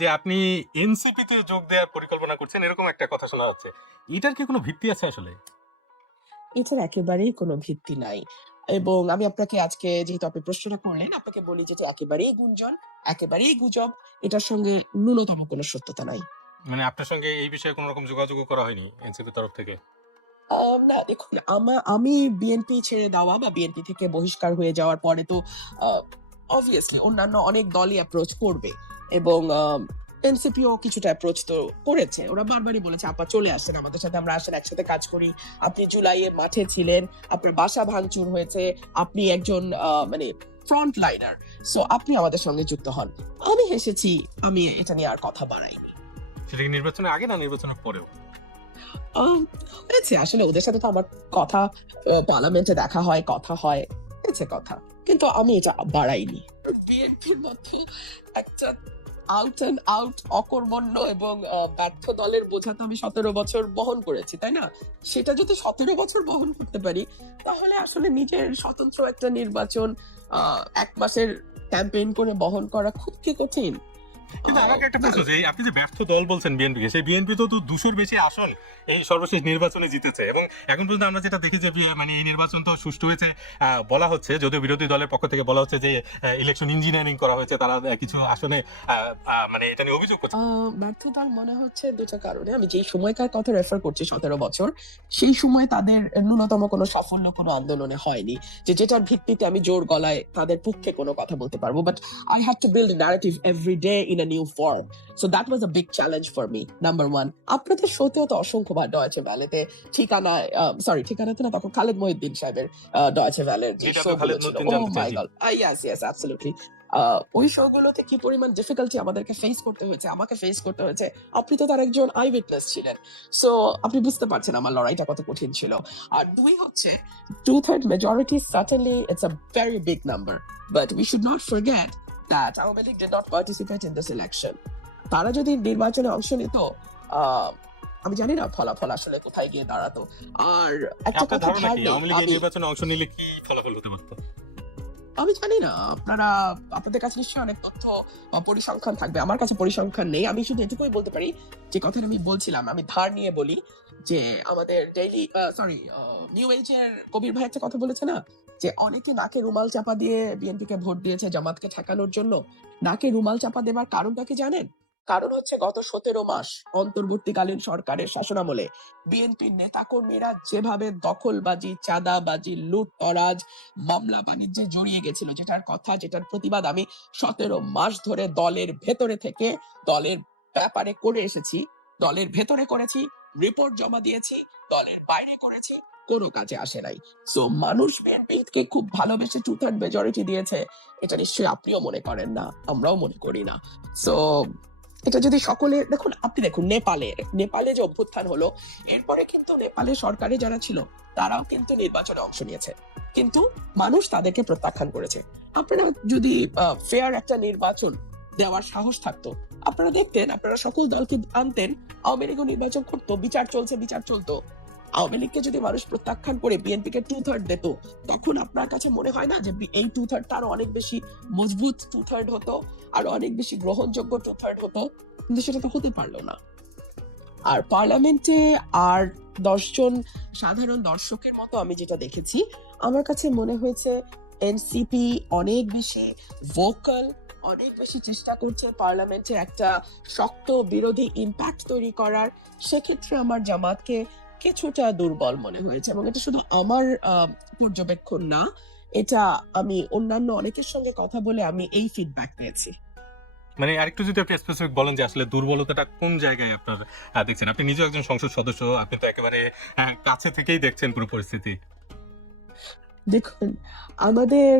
যে আপনি এনসিপি তে যোগ দেওয়ার পরিকল্পনা করছেন এরকম একটা কথা শোনা যাচ্ছে। এটার কি কোনো ভিত্তি আছে আসলে? এটার একেবারেই কোনো ভিত্তি নাই। এবং আমি আপনাকে আজকে যেহেতু আপনি প্রশ্নটা করলেন, আপনাকে বলি যে এটা একেবারেই গুঞ্জন, একেবারেই গুজব। এটার সঙ্গে ন্যূনতম কোনো সত্যতা নাই। মানে আপনার সঙ্গে এই বিষয়ে কোনো রকম যোগাযোগও করা হয়নি এনসিপি তরফ থেকে? না দেখুন, আমি বিএনপি ছেড়ে দেওয়া বা বিএনপি থেকে বহিষ্কার হয়ে যাওয়ার পরে তো আ obviously অন্যান্য অনেক দলই অ্যাপ্রোচ করবে এবং এনসিপিও কিছুটা অ্যাপ্রোচ তো করেছে। ওরা বারবারই বলেছে, "আপা চলে আসেন আমাদের সাথে, আমরা আসেন একসাথে কাজ করি। আপনি জুলাইয়ে মাঠে ছিলেন, আপনার বাসা ভাঙচুর হয়েছে, আপনি একজন মানে ফ্রন্ট লাইনার। সো আপনি আমাদের সঙ্গে যুক্ত হন।" আমি হেসেছি, আমি এটা নিয়ে আর কথা বাড়াইনি। সেটা কি নির্বাচনের আগে না নির্বাচনের পরেও? আম হয়েছে আসলে ওদের সাথে তো আমার কথা পার্লামেন্টে দেখা হয়, কথা হয়। হয়েছে কথা। কিন্তু আমি এটা বাড়াইনি। বিএনপির মতো একটা আউট অ্যান্ড আউট অকর্মণ্য এবং ব্যর্থ দলের বোঝা তো আমি ১৭ বছর বহন করেছি, তাই না? সেটা যদি ১৭ বছর বহন করতে পারি, তাহলে আসলে নিজের স্বতন্ত্র একটা নির্বাচন ১ মাসের ক্যাম্পেইন করে বহন করা খুব কি কঠিন? কিন্তু আমাকে একটা না প্রশ্ন, যে আপনি যে ব্যর্থ দল বলছেন বিএনপিকে, সেই বিএনপি তো ২০০-র বেশি আসন এই সর্বশেষ নির্বাচনে জিতেছে এবং এখন পর্যন্ত আমরা যেটা দেখি যে মানে এই নির্বাচন তো সুষ্ঠু হয়েছে বলা হচ্ছে, যদিও বিরোধী দলের পক্ষ থেকে বলা হচ্ছে যে ইলেকশন ইঞ্জিনিয়ারিং করা হয়েছে, তারা কিছু আসনে মানে এটা নিয়ে অভিযোগ করছে। ব্যর্থতার মনে হচ্ছে ২ টা কারণে। আমি যেই সময়কার কথা রেফার করছি ১৭ বছর, সেই সময় তাদের ন্যূনতম কোনো সাফল্য কোনো আন্দোলনে হয়নি। যেটার ভিত্তিতে আমি জোর গলায় তাদের পক্ষে কোনো কথা বলতে পারবো। But I had to build a narrative every day in a new form. So that was a big challenge for me, number 1. আপনাদের শোতেও তো অসংখ্যবার ডয়েচে ভ্যালেতে ঠিকানা ঠিকানাতে না, তখন খালেদ মহিউদ্দিন সাহেবের ডয়েচে ভ্যালের যে যেটা শো তো গুলো খালেদ ছিল। মহিউদ্দিন ওহ জানতে চাই। মাই জি। গড! Yes, absolutely. ওই শো গুলোতে কি পরিমাণ ডিফিকাল্টি আমাদেরকে ফেস করতে হয়েছে, আমাকে ফেস করতে হয়েছে। আপনি তো তার একজন আই উইটনেস ছিলেন। সো আপনি বুঝতে পারছেন আমার লড়াইটা কত কঠিন ছিল। আর ২ হচ্ছে, 2/3 majority certainly it's a very big number. But we should not forget that Aওয়ামী League did not participate in this election. তারা যদি নির্বাচনে অংশ নিত, আহ আমি জানি না ফলাফল আসলে কোথায় গিয়ে দাঁড়াতো। আর একটা আপনার কথা ধারণা ধার কি নেই, আওয়ামী লীগ এই আমি নির্বাচনে অংশ নিলে কি ফলাফল হতে পারত? আমি জানি না, আপনাদের কাছে নিশ্চয়ই অনেক তথ্য বা পরিসংখ্যান থাকবে। আমার কাছে পরিসংখ্যান নেই। আমি শুধু এটুকুই বলতে পারি, যে কথাটা আমি বলছিলাম, আমি ধার নিয়ে বলি যে আমাদের ডেইলি নিউ এজ এর কবির ভাই একটা কথা বলেছে না? যে অনেকে নাকে রুমাল চাপা দিয়ে বিএনপিকে ভোট দিয়েছে জামাতকে ঠেকানোর জন্য। নাকে রুমাল চাপা দেবার কারণটা কি জানেন? কারণ হচ্ছে গত ১৭ মাস অন্তর্বর্তীকালীন সরকারের শাসনামলে বিএনপির নেতাকর্মীরা যেভাবে দখলবাজি, চাঁদাবাজি, লুটতরাজ, মামলা বাণিজ্যে জড়িয়ে গেছিল, যেটার প্রতিবাদ আমি ১৭ মাস ধরে দলের ভেতরে থেকে দলের ব্যাপারে করে এসেছি। দলের ভেতরে করেছি, রিপোর্ট জমা দিয়েছি, দলের বাইরে করেছি, কোনো কাজে আসে নাই। সো মানুষ বিএনপিকে খুব ভালোবেসে 2/3 মেজরিটি দিয়েছে। এটা নিশ্চয়ই আপনিও মনে করেন না, আমরাও মনে করি না। সো এটা যদি সকলে দেখুন, আপনি দেখুন নেপালে যে অভ্যুত্থান হলো, এরপরে কিন্তু নেপালের সরকারে যারা ছিল, তারাও কিন্তু নির্বাচনে অংশ নিয়েছে। কিন্তু মানুষ তাদেরকে প্রত্যাখ্যান করেছে। আপনারা যদি ফেয়ার একটা নির্বাচন দেওয়ার সাহস থাকতো, আপনারা দেখতেন, আপনারা সকল দলকে আনতেন, আওয়ামী লীগও নির্বাচন করতো, বিচার চলতো। আওয়ামী লীগকে যদি মানুষ প্রত্যাখ্যান করে বিএনপিকে 2/3 দিত, তখন আপনার কাছে মনে হয় না যে এই 2/3 টা আরো অনেক বেশি মজবুত 2/3 হতো, আরো অনেক বেশি গ্রহণযোগ্য 2/3 হতো? কিন্তু সেটা তো হতে পারলো না। আর পার্লামেন্টে আর ১০ জন সাধারণ দর্শকের মতো আমি যেটা দেখেছি, আমার কাছে মনে হয়েছে এনসিপি অনেক বেশি ভোকাল, অনেক বেশি চেষ্টা করছে পার্লামেন্টে একটা শক্ত বিরোধী ইমপ্যাক্ট তৈরি করার। সেক্ষেত্রে আমার জামাতকে কিছুটা দুর্বল মনে হয়েছে এবং এটা শুধু আমার পর্যবেক্ষণ না, এটা আমি অন্যান্য অনেকের সঙ্গে কথা বলে আমি এই ফিডব্যাক পেয়েছি। মানে আরেকটু যদি আপনি স্পেসিফিক বলেন যে আসলে দুর্বলতাটা কোন জায়গায় আপনার দেখছেন? আপনি নিজেও একজন সংসদ সদস্য, আপনি তো একেবারে কাছে থেকেই দেখছেন পুরো পরিস্থিতি। দেখুন, আমাদের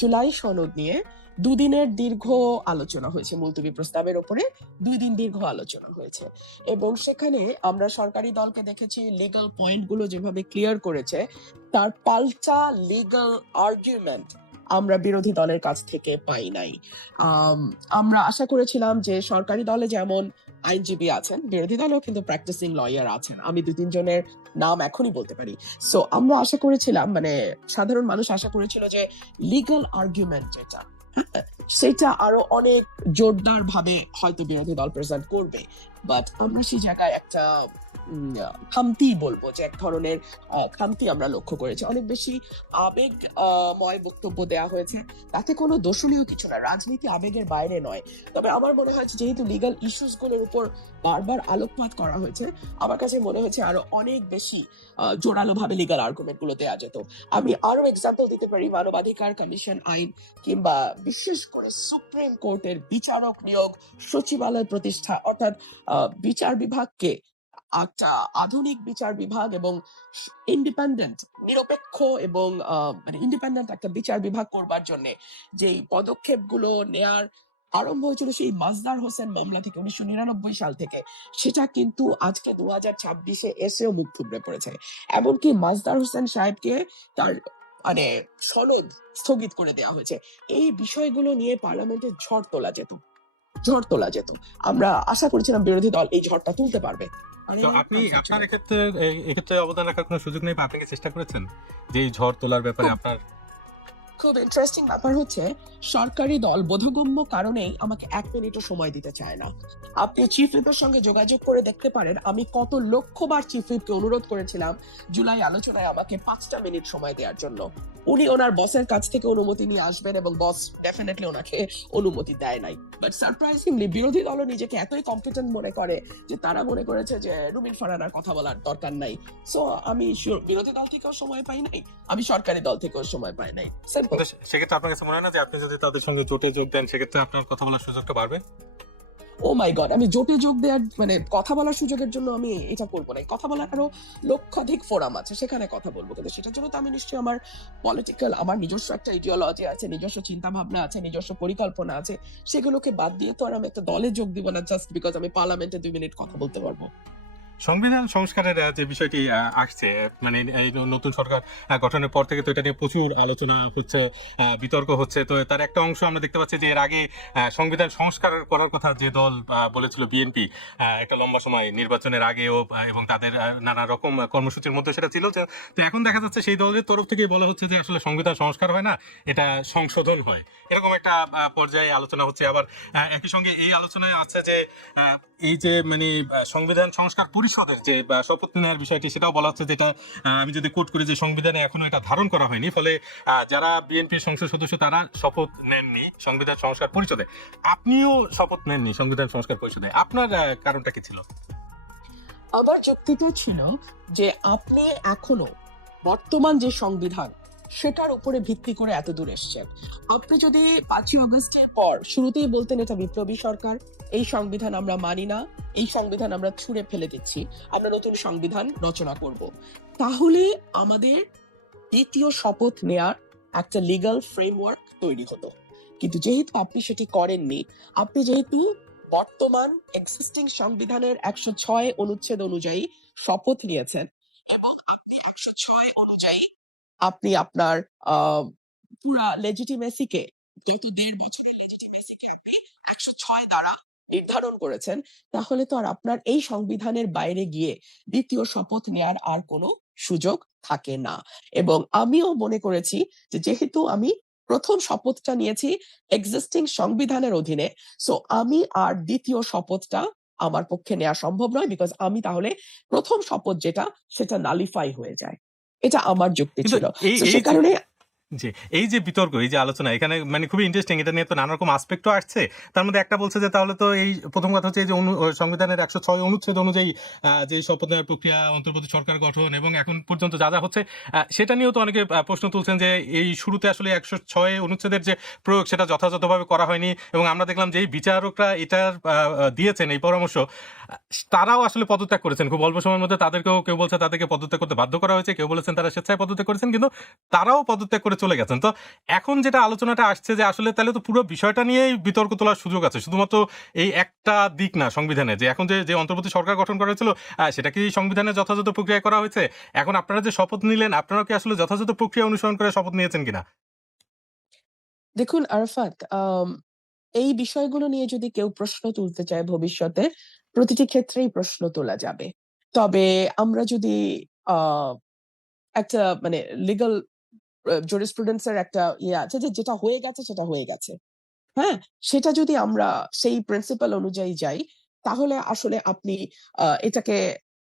জুলাই সনদ নিয়ে ২ দিনের দীর্ঘ আলোচনা হয়েছে। মুলতবি প্রস্তাবের উপরে ২ দিন দীর্ঘ আলোচনা হয়েছে। এবং সেখানে আমরা সরকারি দলকে দেখেছি লিগ্যাল পয়েন্ট গুলো যেভাবে ক্লিয়ার করেছে, তার পাল্টা লিগ্যাল আর্গুমেন্ট আমরা বিরোধী দলের কাছ থেকে পাই নাই। আম আমরা আশা করেছিলাম যে সরকারি দলে যেমন আইনজীবী আছেন, বিরোধী দলেও কিন্তু প্র্যাকটিসিং লয়ার আছেন। আমি ২-৩ জনের নাম এখনই বলতে পারি। সো আমরা আশা করেছিলাম, মানে সাধারণ মানুষ আশা করেছিল যে লিগ্যাল আর্গুমেন্ট যেটা, সেটা আরো অনেক জোরদার ভাবে হয়তো বিরোধী দল প্রেজেন্ট করবে, বাট আমরা সেই জায়গায় একটা খামতি বলবো, যে এক ধরনের খামতি আমরা লক্ষ্য করেছি। অনেক বেশি আবেগ ময় বক্তব্য দেওয়া হয়েছে, তাতে কোনো দোষণীয় কিছু না, রাজনীতি আবেগের বাইরে নয়। তবে আমার মনে হয় যে যেহেতু লিগাল ইস্যুস গুলোর উপর বারবার আলোকপাত করা হয়েছে, আমার কাছে মনে হয়েছে আরো অনেক বেশি জোরালো ভাবে লিগাল আর্গুমেন্ট গুলো দেওয়া যেত। আমি আরো এক্সাম্পল দিতে পারি, মানবাধিকার কমিশন আইন, কিংবা বিশেষ করে সুপ্রিম কোর্টের বিচারক নিয়োগ, সচিবালয় প্রতিষ্ঠা, অর্থাৎ বিচার বিভাগকে একটা আধুনিক বিচার বিভাগ এবং ইন্ডিপেন্ডেন্ট, নিরপেক্ষ এবং মানে ইন্ডিপেন্ডেন্ট একটা বিচার বিভাগ করবার জন্য যেই পদক্ষেপগুলো নেয়ার আরম্ভ হয়েছিল সেই মাজদার হোসেন মামলা থেকে 1999 সাল থেকে, সেটা কিন্তু আজকে 2026-এ এসেও মুখ থুবড়ে পড়েছে। এমনকি মাজদার হোসেন সাহেবকে তার মানে সনদ স্থগিত করে দেওয়া হয়েছে। এই বিষয়গুলো নিয়ে পার্লামেন্টে ঝড় তোলা যেত। আমরা আশা করেছিলাম বিরোধী দল এই ঝড়টা তুলতে পারবে। তো আপনি আপনার এক্ষেত্রে অবদান রাখার কোনো সুযোগ নেই বা আপনি কি চেষ্টা করেছেন যে এই ঝড় তোলার ব্যাপারে আপনার? খুব ইন্টারেস্টিং ব্যাপার হচ্ছে, সরকারি দল বোধগম্য কারণেই আমাকে 1 মিনিটও সময় দিতে চায় না। আপনি চিফ হুইপের সঙ্গে যোগাযোগ করে দেখতে পারেন, আমি কত লক্ষবার চিফ হুইপকে অনুরোধ করেছিলাম জুলাই আলোচনায় আমাকে 5টা মিনিট সময় দেওয়ার জন্য। উনি ওনার বসের কাছ থেকে অনুমতি নিয়ে আসবেন এবং বস ডেফিনেটলি ওনাকে অনুমতি দেয় নাই। বাট সারপ্রাইজিংলি বিরোধী দলও নিজেকে এতই কম্পিটেন্ট মনে করে যে তারা মনে করেছে যে রুমিন ফারহানার কথা বলার দরকার নাই। সো আমি বিরোধী দল থেকেও সময় পাই নাই, আমি সরকারি দল থেকেও সময় পাই নাই। সিম্পল। কিন্তু সেক্ষেত্রে আপনার কাছে মনে হয় না যে আপনি যদি তাদের সঙ্গে জোটে যোগ দেন সেক্ষেত্রে আপনার কথা বলার সুযোগটা বাড়বে? ও মাই গড, আমি জোটে যোগ দেওয়ার মানে কথা বলার সুযোগের জন্য আমি এটা করবো না। কথা বলার আরো লক্ষাধিক ফোরাম আছে, সেখানে কথা বলবো, কিন্তু সেটার জন্য তো আমি নিশ্চয়ই আমার পলিটিক্যাল, আমার নিজস্ব একটা ইডিওলজি আছে, নিজস্ব চিন্তা ভাবনা আছে, নিজস্ব পরিকল্পনা আছে, সেগুলোকে বাদ দিয়ে তো আর আমি একটা দলে যোগ দিব না জাস্ট বিকজ আমি পার্লামেন্টে 2 মিনিট কথা বলতে পারবো। সংবিধান সংস্কারের যে বিষয়টি আসছে, মানে এই নতুন সরকার গঠনের পর থেকে তো এটা নিয়ে প্রচুর আলোচনা হচ্ছে, বিতর্ক হচ্ছে। তো তার একটা অংশ আমরা দেখতে পাচ্ছি যে এর আগে সংবিধান সংস্কার করার কথা যে দল বলেছিল বিএনপি, একটা লম্বা সময় নির্বাচনের আগেও, এবং তাদের নানা রকম কর্মসূচির মধ্যে সেটা ছিল যে, তো এখন দেখা যাচ্ছে সেই দলের তরফ থেকে বলা হচ্ছে যে আসলে সংবিধান সংস্কার হয় না, এটা সংশোধন হয়, এরকম একটা পর্যায়ে আলোচনা হচ্ছে। আবার একই সঙ্গে এই আলোচনায় আছে যে এই যে মানে সংবিধান সংস্কার পরিষদের যে শপথ নেওয়ার বিষয়টি, সেটাও বলা হচ্ছে, যেটা আমি যদি কোট করি যে সংবিধানে এখনো এটা ধারণ করা হয়নি, ফলে যারা বিএনপির সংসদ সদস্য তারা শপথ নেননি সংবিধান সংস্কার পরিষদে, আপনিও শপথ নেননি সংবিধান সংস্কার পরিষদে, আপনার কারণটা কি ছিল? আমার যুক্তিটা ছিল যে আপনি এখনো বর্তমান যে সংবিধান সেটার উপরে ভিত্তি করে এত দূর এসছেন। আপনি যদি 5ই অগস্টের পর শুরুতেই বলতেন এটা বিপ্লবী সরকার, এই সংবিধান আমরা মানি না, এই সংবিধান আমরা ছুঁড়ে ফেলে দিচ্ছি, আমরা নতুন সংবিধান রচনা করব, তাহলে আমাদের দ্বিতীয় শপথ নেয়ার একটা লিগ্যাল ফ্রেমওয়ার্ক তৈরি হতো। কিন্তু যেহেতু আপনি সেটি করেননি, আপনি যেহেতু বর্তমান এক্সিস্টিং সংবিধানের 106 অনুচ্ছেদ অনুযায়ী শপথ নিয়েছেন এবং আপনি 106 অনুযায়ী আপনি আপনার পুরা লেজিটিমেসিকে, গত 1.5 বছরের লেজিটিমেসিকে আপনি 106 দ্বারা নির্ধারণ করেছেন, তাহলে তো আর আপনার এই সংবিধানের বাইরে গিয়ে দ্বিতীয় শপথ নেয়ার আর কোনো সুযোগ থাকে না। এবং আমিও মনে করেছি যে যেহেতু আমি প্রথম শপথটা নিয়েছি এক্সিস্টিং সংবিধানের অধীনে, সো আমি আর দ্বিতীয় শপথটা আমার পক্ষে নেওয়া সম্ভব নয়, বিকজ আমি তাহলে প্রথম শপথ যেটা সেটা নালিফাই হয়ে যায়। এটা আমার যুক্তি কিন্তু ছিল। এই সো এই সে যে কারণে জি, এই যে বিতর্ক, এই যে আলোচনা, এখানে মানে খুবই ইন্টারেস্টিং। এটা নিয়ে তো নানা রকম আসপেক্টও আসছে। তার মধ্যে একটা বলছে যে তাহলে তো এই প্রথম কথা হচ্ছে এই যে সংবিধানের 106 অনুচ্ছেদ অনুযায়ী যে শপথ নেওয়ার প্রক্রিয়া, অন্তর্বর্তী সরকার গঠন এবং এখন পর্যন্ত যা হচ্ছে, সেটা নিয়েও তো অনেকে প্রশ্ন তুলছেন যে এই শুরুতে আসলে 106 অনুচ্ছেদের যে প্রয়োগ সেটা যথাযথভাবে করা হয়নি, এবং আমরা দেখলাম যে এই বিচারকরা এটার দিয়েছেন এই পরামর্শ, তারাও আসলে পদত্যাগ করেছেন খুব অল্প সময়ের মধ্যে। তাদেরকেও, কেউ বলছে তাদেরকে পদত্যাগ করতে বাধ্য করা হয়েছে, কেউ বলেছেন তারা স্বেচ্ছায় পদত্যাগ করেছেন, কিন্তু তারাও পদত্যাগ করে চলে গেছেন। তো এখন যেটা আলোচনাটা আসছে যে আসলে তাহলে তো পুরো বিষয়টা নিয়েই বিতর্ক তোলার সুযোগ আছে, শুধুমাত্র এই একটা দিক না সংবিধানে, যে এখন যে অন্তর্বর্তী সরকার গঠন করা হয়েছিল সেটা কি সংবিধানের যথাযথ প্রক্রিয়া করা হয়েছে, এখন আপনারা যে শপথ নিলেন আপনারা কি আসলে যথাযথ প্রক্রিয়া অনুসরণ করে শপথ নিয়েছেন কিনা? দেখুন আরাফাত, এই বিষয়গুলো নিয়ে যদি কেউ প্রশ্ন তুলতে চায় ভবিষ্যতে, প্রতিটি ক্ষেত্রেই প্রশ্ন তোলা যাবে। তবে আমরা যদি আ একটা মানে লিগ্যাল জুরিসপ্রুডেন্স এর একটা ইয়ে আছে যে যেটা হয়ে গেছে সেটা হয়ে গেছে। হ্যাঁ? সেটা যদি আমরা সেই প্রিন্সিপাল অনুযায়ী যাই, তাহলে আসলে আপনি এটাকে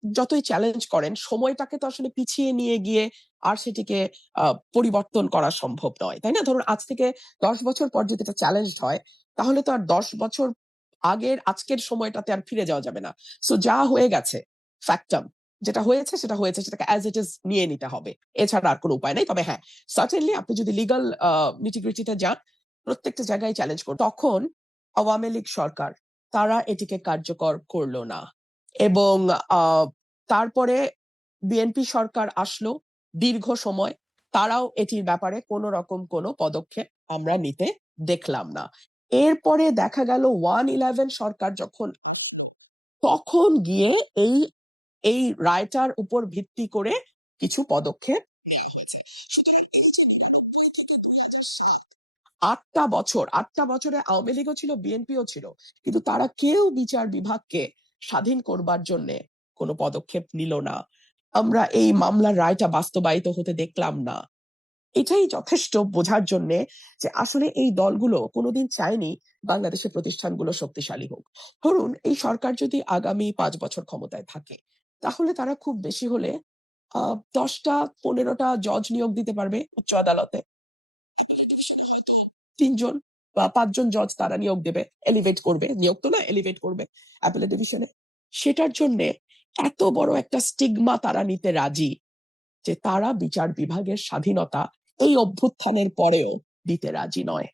যতই চ্যালেঞ্জ করেন, সময়টাকে তো আসলে পিছিয়ে নিয়ে গিয়ে আর সেটিকে আ পরিবর্তন করা সম্ভব নয়। তাই না? ধরুন আজ থেকে ১০ বছর পর যদি এটা চ্যালেঞ্জড হয়, তাহলে তো আর ১০ বছর আগের আজকের সময়টাতে আর ফিরে যাওয়া যাবে না। সো যা হয়ে গেছে, ফ্যাক্টাম। যেটা হয়েছে সেটা হয়েছে। সেটাকে অ্যাজ ইট ইস নিয়ে নিতে হবে। এছাড়া আর কোন উপায় নাই। তবে হ্যাঁ, সার্টেনলি আপনি যদি লিগ্যাল nitty-gritty তে যান, প্রত্যেকটা জায়গায় চ্যালেঞ্জ করব। তখন আওয়ামী লীগ সরকার তারা এটিকে কার্যকর করল না। এবং আ তারপরে বিএনপি সরকার আসলো দীর্ঘ সময়। তারাও এটির ব্যাপারে কোন রকম কোন পদক্ষেপ আমরা নিতে দেখলাম না। এরপরে দেখা গেল 111 সরকার যখন তখন গিয়ে এই এই রায়টার উপর ভিত্তি করে কিছু পদক্ষেপ ৮ টা বছরে আওয়ামী লীগও ছিল, বিএনপিও ছিল। কিন্তু তারা কেউ বিচার বিভাগকে স্বাধীন করবার জন্যে কোন পদক্ষেপ নিল না। আমরা এই মামলার রায়টা বাস্তবায়িত হতে দেখলাম না। এটাই যথেষ্ট বোঝার জন্যে যে আসলে এই দলগুলো কোনদিন চায়নি বাংলাদেশের প্রতিষ্ঠানগুলো শক্তিশালী হোক। ধরুন এই সরকার যদি আগামী ৫ বছর ক্ষমতায় থাকে, তাহলে তারা খুব বেশি হলে ১০ টা ১৫ টা জজ নিয়োগ দিতে পারবে উচ্চ আদালতে। ৩ জন বা ৫ জন জজ তারা নিয়োগ দেবে। এলিভেট করবে। নিয়োগ তো না, এলিভেট করবে অ্যাপেলেট ডিভিশনে। সেটার জন্যে এত বড় একটা স্টিগমা তারা নিতে রাজি যে তারা বিচার বিভাগের স্বাধীনতা এই অভ্যুত্থানের পরেও দিতে রাজি নয়।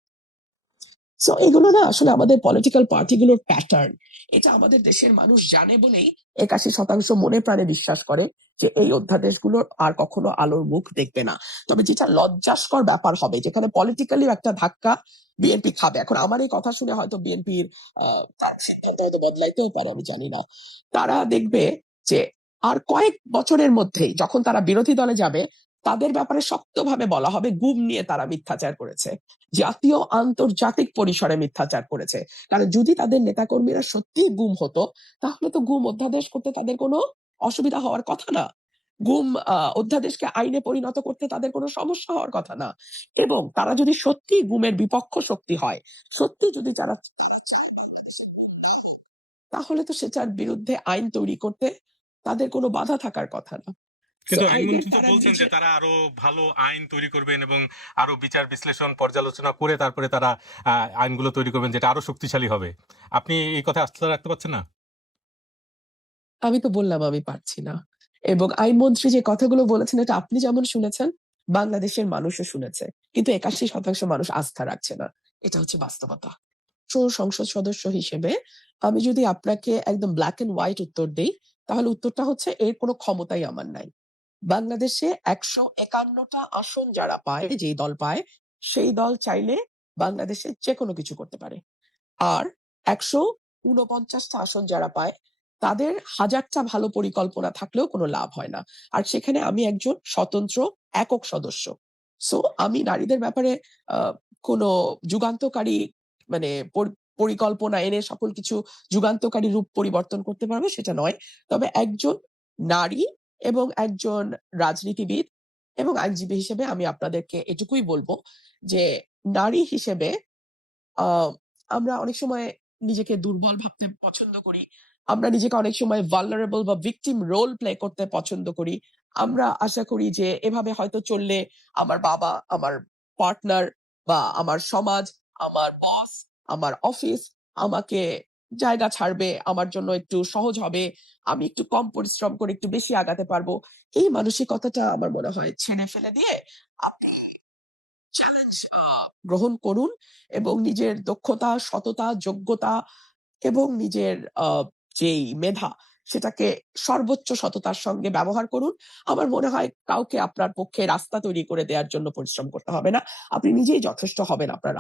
সো এগুলো না আসলে আমাদের পলিটিক্যাল পার্টি গুলোর প্যাটার্ন। এটা আমাদের দেশের মানুষ জানে বলেই ৮১% মনে প্রাণে বিশ্বাস করে যে এই অধ্যাদেশগুলো আর কখনো আলোর মুখ দেখবে না। তবে যেটা লজ্জাস্কর ব্যাপার হবে যেখানে পলিটিক্যালি একটা ধাক্কা বিএনপি খাবে। এখন আমার এই কথা শুনে হয়তো বিএনপির তার সিদ্ধান্ত হয়তো বদলাইতেও পারে, আমি জানি না। তারা দেখবে যে আর কয়েক বছরের মধ্যেই যখন তারা বিরোধী দলে যাবে, তাদের ব্যাপারে শক্তভাবে বলা হবে গুম নিয়ে তারা মিথ্যাচার করেছে। জাতীয় আন্তর্জাতিক পরিসরে মিথ্যাচার করেছে। কারণ যদি তাদের নেতাকর্মীরা সত্যিই গুম হতো, তাহলে তো গুম অধ্যাদেশ করতে তাদের কোনো অসুবিধা হওয়ার কথা না। গুম অধ্যাদেশকে আইনে পরিণত করতে তাদের কোনো সমস্যা হওয়ার কথা না। এবং তারা যদি সত্যিই গুমের বিপক্ষ শক্তি হয়, সত্যি যদি তারা, তাহলে তো সেটার বিরুদ্ধে আইন তৈরি করতে তাদের কোনো বাধা থাকার কথা না। সো কিন্তু আইনের আইনমন্ত্রী তো তারা বলছেন যে নিজে তারা আরো ভালো আইন তৈরি করবেন এবং আরো বিচার বিশ্লেষণ পর্যালোচনা করে তারপরে তারা আইনগুলো তৈরি করবেন যেটা আরো শক্তিশালী হবে। আপনি এই কথা আস্থা রাখতে পারছেন না? আমি তো বললাম আমি পারছি না। এবং আইনমন্ত্রী যে কথাগুলো বলেছেন এটা আপনি যেমন শুনেছেন, বাংলাদেশের মানুষও শুনেছে। কিন্তু ৮১% মানুষ আস্থা রাখছে না। এটা হচ্ছে বাস্তবতা। সংসদ সদস্য হিসেবে আমি যদি আপনাকে একদম ব্লাক অ্যান্ড হোয়াইট উত্তর দেই, তাহলে উত্তরটা হচ্ছে এর কোনো ক্ষমতাই আমার নাই। বাংলাদেশে ১৫১ টা আসন যারা পায়, যেই দল পায়, সেই দল চাইলে বাংলাদেশে যেকোনো কিছু করতে পারে। আর ১৪৯ টা আসন যারা পায়, তাদের ১০০০ টা ভালো পরিকল্পনা থাকলেও কোনো লাভ হয় না। আর সেখানে আমি একজন স্বতন্ত্র একক সদস্য। সো আমি নারীদের ব্যাপারে আ কোনো যুগান্তকারী মানে পরিকল্পনা এনে সকল কিছু যুগান্তকারী রূপ পরিবর্তন করতে পারবো সেটা নয়। তবে একজন নারী এবং একজন রাজনীতিবিদ এবং আইনজীবী হিসেবে আমি আপনাদেরকে এটুকুই বলব যে নারী হিসেবে আ আমরা অনেক সময় নিজেকে দুর্বল ভাবতে পছন্দ করি। আমরা নিজেকে অনেক সময় vulnerable বা victim role play করতে পছন্দ করি। আমরা আশা করি যে এভাবে হয়তো চললে আমার বাবা, আমার পার্টনার বা আমার সমাজ, আমার বস, আমার অফিস আমাকে জায়গা ছাড়বে, আমার জন্য একটু সহজ হবে। আমি একটু কম পরিশ্রম করে একটু বেশি আগাতে পারবো। এই মানসিকতাটা আমার মনে হয় ছেড়ে ফেলে দিয়ে আপনি চ্যালেঞ্জ গ্রহণ করুন এবং নিজের দক্ষতা, সততা, যোগ্যতা এবং নিজের যেই মেধা সেটাকে সর্বোচ্চ সততার সঙ্গে ব্যবহার করুন। আমার মনে হয় কাউকে আপনার পক্ষে রাস্তা তৈরি করে দেয়ার জন্য পরিশ্রম করতে হবে না। আপনি নিজেই যথেষ্ট হবেন আপনার